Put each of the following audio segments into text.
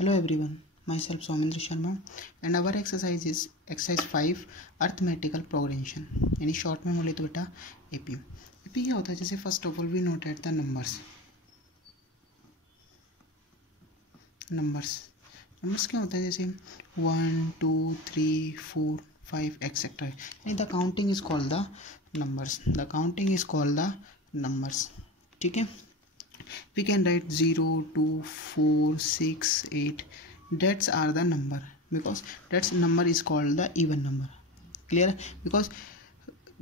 Hello everyone, myself Soumendra Sharma and our exercise is exercise 5 arithmetical progression यानी short में बोले तो बेटा एपी क्या होता है। जैसे first of all we note at the numbers क्या होता है। जैसे 1 2 3 4 5 एक्सेट्रा यानी the counting is called the numbers. ठीक है, we can write 0 2 4 6 8 that's are the number because that's number is called the even number. Clear? Because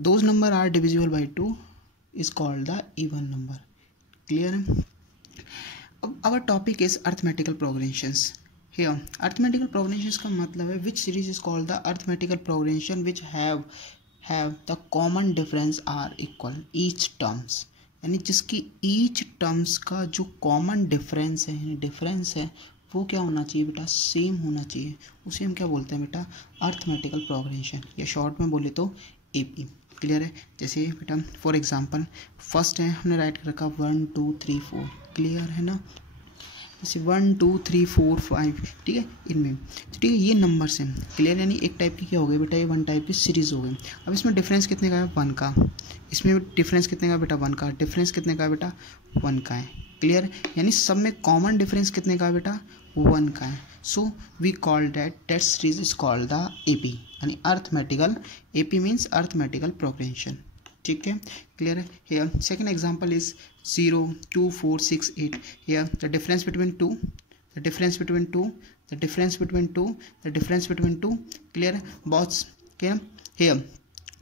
those number are divisible by 2 is called the even number. Clear? Our topic is arithmetical progressions. Here arithmetical progressions का मतलब है which series is called the arithmetical progression which have the common difference are equal each terms, यानी जिसकी each terms का जो common difference है वो क्या होना चाहिए बेटा, सेम होना चाहिए। उसे हम क्या बोलते हैं बेटा, अर्थमेटिकल प्रोग्रेशन या शॉर्ट में बोले तो एपी। क्लियर है? जैसे बेटा फॉर एग्जांपल फर्स्ट है हमने राइट कर रखा 1 2 3 4। क्लियर है ना? जैसे 1 2 3 4 5। ठीक है, इनमें तो ठीक है ये नंबर्स हैं। क्लियर? यानी एक टाइप की क्या हो गई बेटा, ये वन टाइप की सीरीज हो गई। अब इसमें डिफरेंस कितने का है, 1 का। इसमें डिफरेंस कितने का बेटा, 1 का। डिफरेंस कितने का बेटा, 1 का है। क्लियर? यानी सब में कॉमन डिफरेंस कितने का बेटा, 1 का है। So we call that series is called the AP, यानी arithmetical. AP means arithmetical progression. ठीक है, क्लियर है? Here second example is 0 2 4 6 8। Here the difference between 2, the difference between 2, the difference between 2, the difference between 2। Clear? Both clear? Here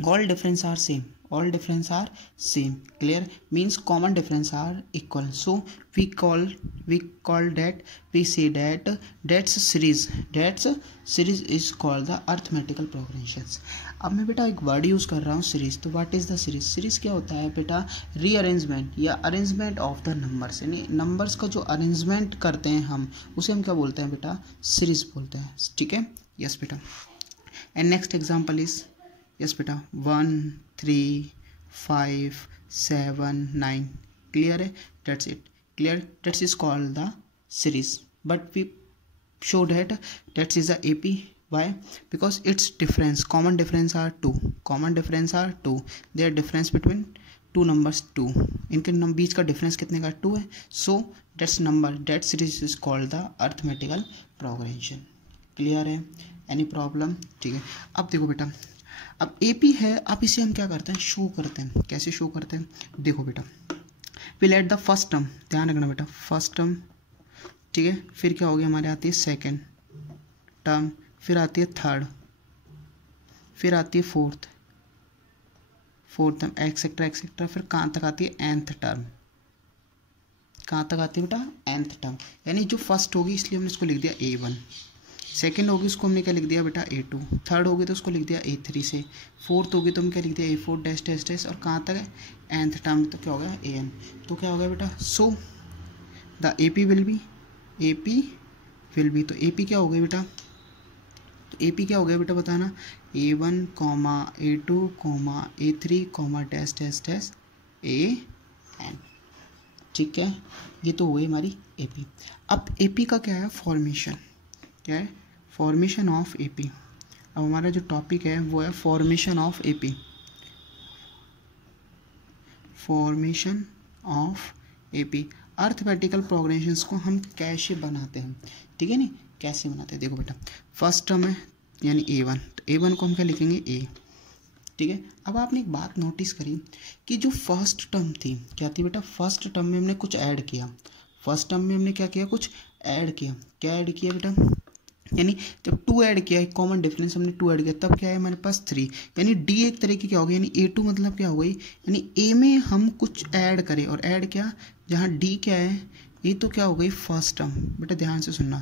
all difference are same, all difference are same. Clear? Means common difference are equal. So we say that that's series is called the arithmetical progressions. अब मैं बेटा एक word use कर रहा हूँ series. तो what is the series? Series क्या होता है बेटा, रीअरेंजमेंट या अरेंजमेंट ऑफ द नंबर्स, यानी नंबर्स का जो अरेंजमेंट करते हैं हम उसे हम क्या बोलते हैं बेटा, सीरीज बोलते हैं। ठीक है, यस बेटा। And next example is yes बेटा 1 3 5 7 9। क्लियर है? That's it. Clear? That's is called the series but we show that is a AP. Why? Because its difference, common difference are 2. Their difference between two numbers 2, इनके बीच का difference कितने का, 2 है। So that series is called the arithmetical progression. Clear है? Any problem? ठीक है, अब देखो बेटा, अब एपी है, अब इसे हम क्या करते हैं, शो करते हैं। कैसे शो करते हैं, देखो बेटा we let the first term, ध्यान रखना बेटा, फर्स्ट टर्म। ठीक है, फिर क्या हो गया, हमारे आती है सेकेंड टर्म, फिर आती है थर्ड, फिर आती है फोर्थ टर्म, एक्सेट्रा। फिर कहाँ तक आती है, nth टर्म। कहाँ तक आती है बेटा, nth टर्म। यानी जो फर्स्ट होगी इसलिए हमने इसको लिख दिया A1, सेकेंड होगी उसको हमने क्या लिख दिया बेटा A2, थर्ड होगी तो उसको लिख दिया A3 से, फोर्थ होगी तो हम क्या लिख दिया A4 डैश। और कहाँ तक है, nth टर्म तो क्या हो गया AN। तो क्या हो गया बेटा, so the AP will be तो AP क्या हो गया बेटा, तो AP क्या हो गया बेटा बताना, A1, A2, A3, dash AN। ठीक है, ये तो हो गई हमारी AP। अब AP का क्या है, फॉर्मेशन। क्या है, फॉर्मेशन ऑफ AP। अब हमारा जो टॉपिक है वो है formation of AP। Arithmetical progressions को हम कैसे बनाते हैं, ठीक है नी, कैसे बनाते हैं। देखो बेटा फर्स्ट टर्म है यानी A1, तो A1 को हम क्या लिखेंगे A। ठीक है, अब आपने एक बात नोटिस करी कि जो फर्स्ट टर्म थी, क्या थी बेटा, फर्स्ट टर्म में हमने कुछ ऐड किया। कुछ ऐड किया। क्या ऐड किया बेटा, यानी जब 2 ऐड किया, एक कॉमन डिफरेंस हमने 2 ऐड किया, तब क्या है हमारे पास 3। यानी D एक तरह की क्या हो गई, यानी A2 मतलब क्या हो गई, यानी A में हम कुछ ऐड करें और ऐड क्या, जहाँ D क्या है, ये तो क्या हो गई फर्स्ट टर्म। बेटा ध्यान से सुनना,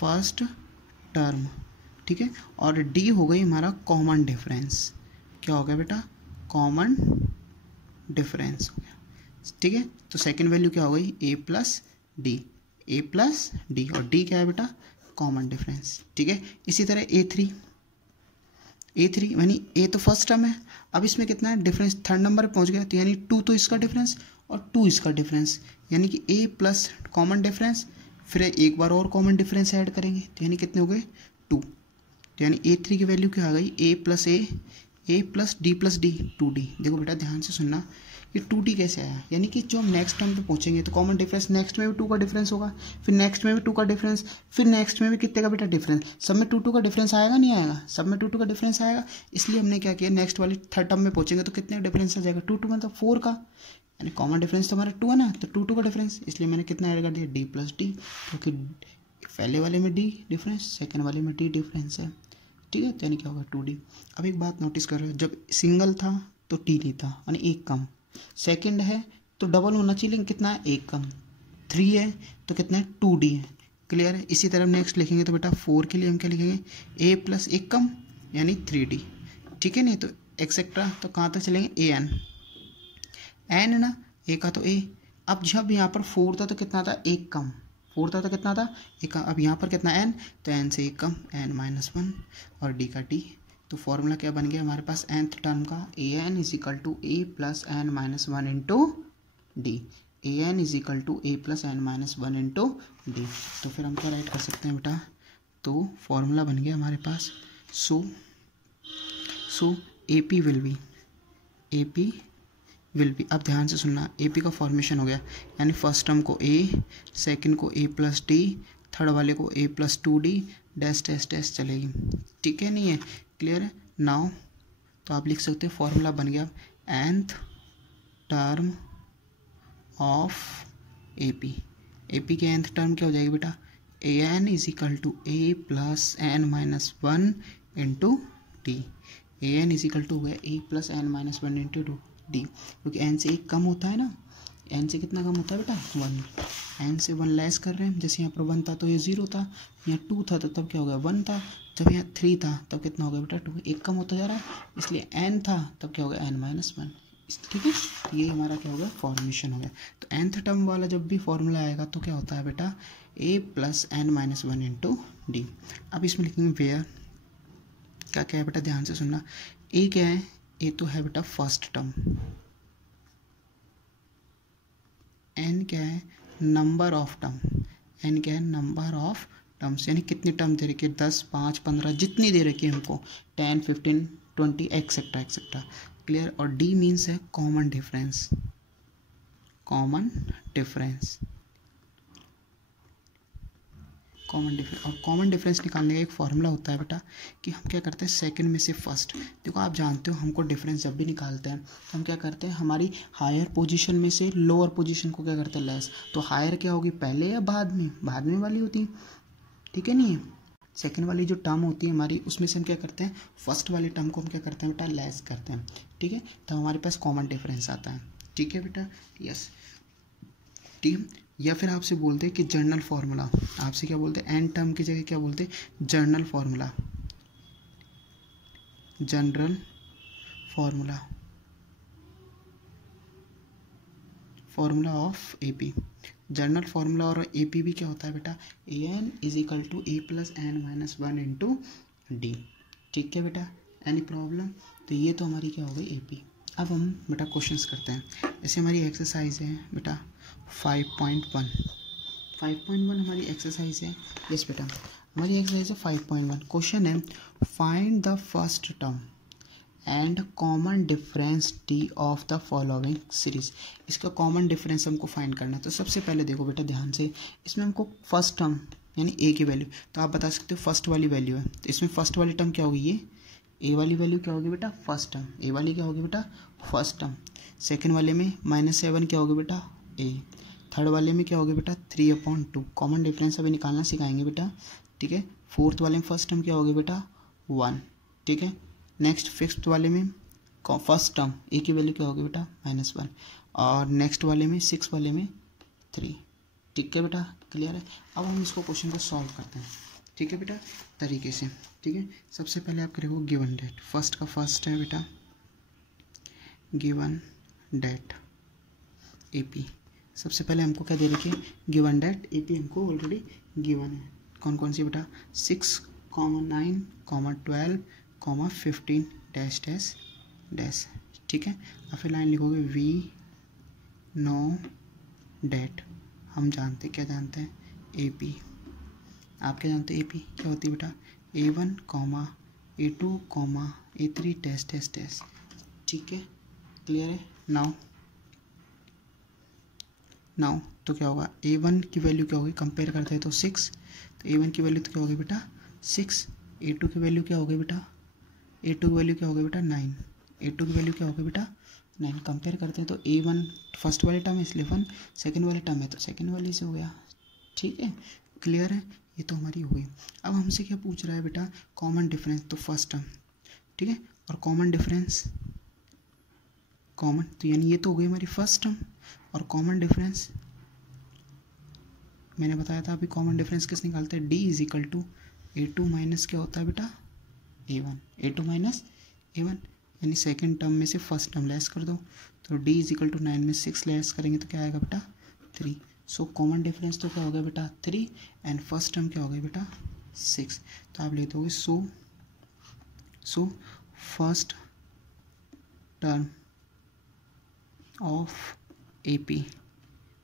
फर्स्ट टर्म। ठीक है, और D हो गई हमारा कॉमन डिफरेंस। क्या हो गया बेटा, कॉमन डिफरेंस हो गया। ठीक है, तो सेकेंड वैल्यू क्या हो गई, A प्लस डी, और D क्या है बेटा, कॉमन डिफरेंस। ठीक है, इसी तरह A3 यानी A तो फर्स्ट टर्म है, अब इसमें कितना है डिफरेंस, थर्ड नंबर पे पहुंच गया, तो यानी 2 तो इसका डिफरेंस और 2 इसका डिफरेंस, यानी कि A प्लस कॉमन डिफरेंस, फिर एक बार और कॉमन डिफरेंस ऐड करेंगे तो यानी कितने हो गए 2। तो यानी A3 की वैल्यू क्या आ गई a plus D plus D 2d। देखो बेटा ध्यान से सुनना, ये 2d कैसे आया, यानी कि जो हम नेक्स्ट टर्म पे पहुंचेंगे तो कॉमन डिफरेंस नेक्स्ट में भी 2 का डिफरेंस होगा, फिर नेक्स्ट में भी 2 का डिफरेंस, फिर नेक्स्ट में भी कितने का बेटा डिफरेंस, सब में 2 का डिफरेंस आएगा नहीं आएगा, सब में 2 का डिफरेंस आएगा। इसलिए हमने क्या किया, नेक्स्ट वाली थर्ड टर्म में पहुंचेंगे तो कितने का डिफरेंस आ जाएगा 2 मतलब 4 का, यानी कॉमन डिफरेंस तो हमारा 2 है ना, तो 2 का डिफरेंस, इसलिए मैंने कितना ऐड कर दिया d प्लस डी, क्योंकि पहले वाले में d डिफरेंस, सेकेंड वाले में d डिफरेंस है, ठीक है। तो यानी क्या होगा 2d। अब एक बात नोटिस कर रहे हो, जब सिंगल था तो t नहीं था, यानी एक कम, सेकंड है तो डबल होना चाहिए, लेकिन कितना है एक कम, 3 है तो कितना है 2d है, क्लियर है। इसी तरह नेक्स्ट लिखेंगे तो बेटा 4 के लिए हम क्या लिखेंगे a प्लस एक कम यानी 3d, ठीक है। नहीं तो एक्सेट्रा, तो कहाँ तक चलेंगे an है ना, a का तो a। अब जब यहाँ पर 4 था तो कितना था एक कम, 4 था तो कितना था एक कम, अब यहाँ पर कितना n, तो n से एक कम n-1 और d का d। तो फॉर्मूला क्या बन गया हमारे पास nth टर्म का, an is equal to a plus n-1 into d, an is equal to a plus n-1 into d. तो फिर हम क्या राइट कर सकते हैं बेटा, तो फॉर्मूला बन गया हमारे पास, सो AP विल बी, अब ध्यान से सुनना, AP का फॉर्मेशन हो गया, यानी फर्स्ट टर्म को a, सेकंड को a प्लस डी, थर्ड वाले को a plus 2d, dash dash dash चलेगी, ठीक है। नहीं है, क्लियर है नाउ। तो आप लिख सकते हो फॉर्मूला बन गया nth टर्म ऑफ AP के nth टर्म क्या हो जाएगी बेटा, an is equal to a plus n-1 into d, an is equal to हो गया a plus n-1 into d, क्योंकि n से एक कम होता है ना, n से कितना कम होता है बेटा 1, n से 1 लेस कर रहे हैं, जैसे यहाँ पर 1 था तो ये 0 था, यहाँ 2 था तो तब क्या हो गया 1 था, जब यहाँ 3 था तब कितना हो गया बेटा 2, एक कम होता जा रहा है, इसलिए n था तब क्या हो गया n-1, ठीक है। ये हमारा क्या हो गया फॉर्मेशन हो गया। तो nth टर्म वाला जब भी फॉर्मूला आएगा तो क्या होता है बेटा a plus n-1 into D. अब इसमें लिखेंगे वेयर, क्या क्या है बेटा ध्यान से सुनना, a क्या है, a तो है बेटा फर्स्ट टर्म, n क्या है नंबर ऑफ टर्म, n क्या है नंबर ऑफ टर्म्स, यानी कितनी टर्म दे रखी है 10, 5, 15 जितनी दे रखी है हमको, 10, 15, 20 एक्सेट्रा एक्सेट्रा, क्लियर। और d मीन्स है कॉमन डिफरेंस, कॉमन डिफरेंस और कॉमन डिफरेंस निकालने का एक फॉर्मूला होता है बेटा कि हम क्या करते हैं सेकंड में से फर्स्ट, देखो आप जानते हो हमको डिफरेंस जब भी निकालते हैं तो हम क्या करते हैं हमारी हायर पोजीशन में से लोअर पोजीशन को क्या करते हैं लेस, तो हायर क्या होगी पहले या बाद में वाली होती है, ठीक है। नहीं है, सेकंड वाली जो टर्म होती है हमारी उसमें से हम क्या करते हैं फर्स्ट वाली टर्म को हम क्या करते हैं बेटा लेस करते हैं, ठीक है। तो हमारे पास कॉमन डिफरेंस आता है, ठीक है बेटा, यस ठीक है। या फिर आपसे बोलते हैं कि जर्नल फार्मूला, आपसे क्या बोलते हैं एन टर्म की जगह क्या बोलते हैं general formula, general formula of AP, general formula और एपी भी क्या होता है बेटा A N is equal to A plus n-1 into D, ठीक है बेटा। एनी प्रॉब्लम, तो ये तो हमारी क्या हो गई एपी। अब हम बेटा क्वेश्चंस करते हैं, जैसे हमारी एक्सरसाइज है बेटा 5.1 हमारी एक्सरसाइज है, यस बेटा हमारी एक्सरसाइज है 5.1। क्वेश्चन है find the first term and common difference D of the following series, इसका कॉमन डिफरेंस हमको फाइंड करना है। तो सबसे पहले देखो बेटा ध्यान से, इसमें हमको फर्स्ट टर्म यानी ए की वैल्यू, तो आप बता सकते हो फर्स्ट वाली वैल्यू है, तो इसमें फर्स्ट वाली टर्म क्या होगी, ये ए वाली वैल्यू क्या होगी बेटा फर्स्ट टर्म, ए वाली क्या होगी बेटा फर्स्ट टर्म, सेकेंड वाले में -7 क्या होगी बेटा ए, थर्ड वाले में क्या होगी बेटा 3/2, कॉमन डिफरेंस अभी निकालना सिखाएंगे बेटा, ठीक है। फोर्थ वाले में फर्स्ट टर्म क्या होगी बेटा 1, ठीक है। नेक्स्ट फिफ्थ वाले में फर्स्ट टर्म ए की वैल्यू क्या होगी बेटा -1, और नेक्स्ट वाले में 6 वाले में 3, ठीक है बेटा, क्लियर है। अब हम इसको क्वेश्चन को सॉल्व करते हैं, ठीक है बेटा तरीके से, ठीक है। सबसे पहले आप करेंगे गिवन डेट, फर्स्ट का फर्स्ट है बेटा गिवन डेट एपी, सबसे पहले हमको क्या दे रखी है गिवन डेट एपी हमको ऑलरेडी गिवन है, कौन कौन सी बेटा 6, 9, 12, 15 डैश डैश डैश, ठीक है। और फिर लाइन लिखोगे वी नो डेट, हम जानते क्या जानते हैं ए पी। आप क्या जानते हैं ए पी क्या होती है बेटा? A1 comma A2 comma A3 test test test. ठीक है, क्लियर है? नाउ तो क्या होगा? A1 की वैल्यू क्या होगी? कंपेयर करते हैं तो 6, तो A1 की वैल्यू तो क्या होगी बेटा? 6। A2 की वैल्यू क्या होगी बेटा? A2 की वैल्यू क्या होगी बेटा? 9। A2 की वैल्यू क्या होगी बेटा? 9। कंपेयर करते हैं तो A1 फर्स्ट वाले टर्म है इसलिए 1, सेकेंड वाले टर्म है तो सेकेंड वाले से हो गया। ठीक है, क्लियर है? ये तो हमारी हो गई। अब हमसे क्या पूछ रहा है बेटा? कॉमन डिफरेंस, तो फर्स्ट टर्म। ठीक है, और कॉमन डिफरेंस कॉमन, तो यानी ये तो हो गई हमारी फर्स्ट टर्म। और कॉमन डिफरेंस मैंने बताया था अभी, कॉमन डिफरेंस किस निकालते हैं? D is equal to A2 minus क्या होता है बेटा? A1। A2 माइनस A1 यानी सेकेंड टर्म में से फर्स्ट टर्म लेस कर दो, तो D इज इक्वल टू 9 में 6 लेस करेंगे तो क्या आएगा बेटा? 3। सो कॉमन डिफरेंस तो क्या हो गया बेटा? 3, एंड फर्स्ट टर्म क्या हो गया बेटा? 6। तो आप लिख दोगे so first term of AP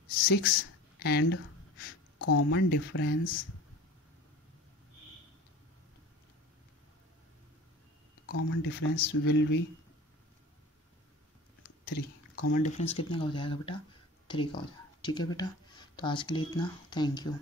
6 and common difference will be 3। Common difference कितने का हो जाएगा बेटा? 3 का हो जाएगा। ठीक है बेटा, तो आज के लिए इतना। Thank you.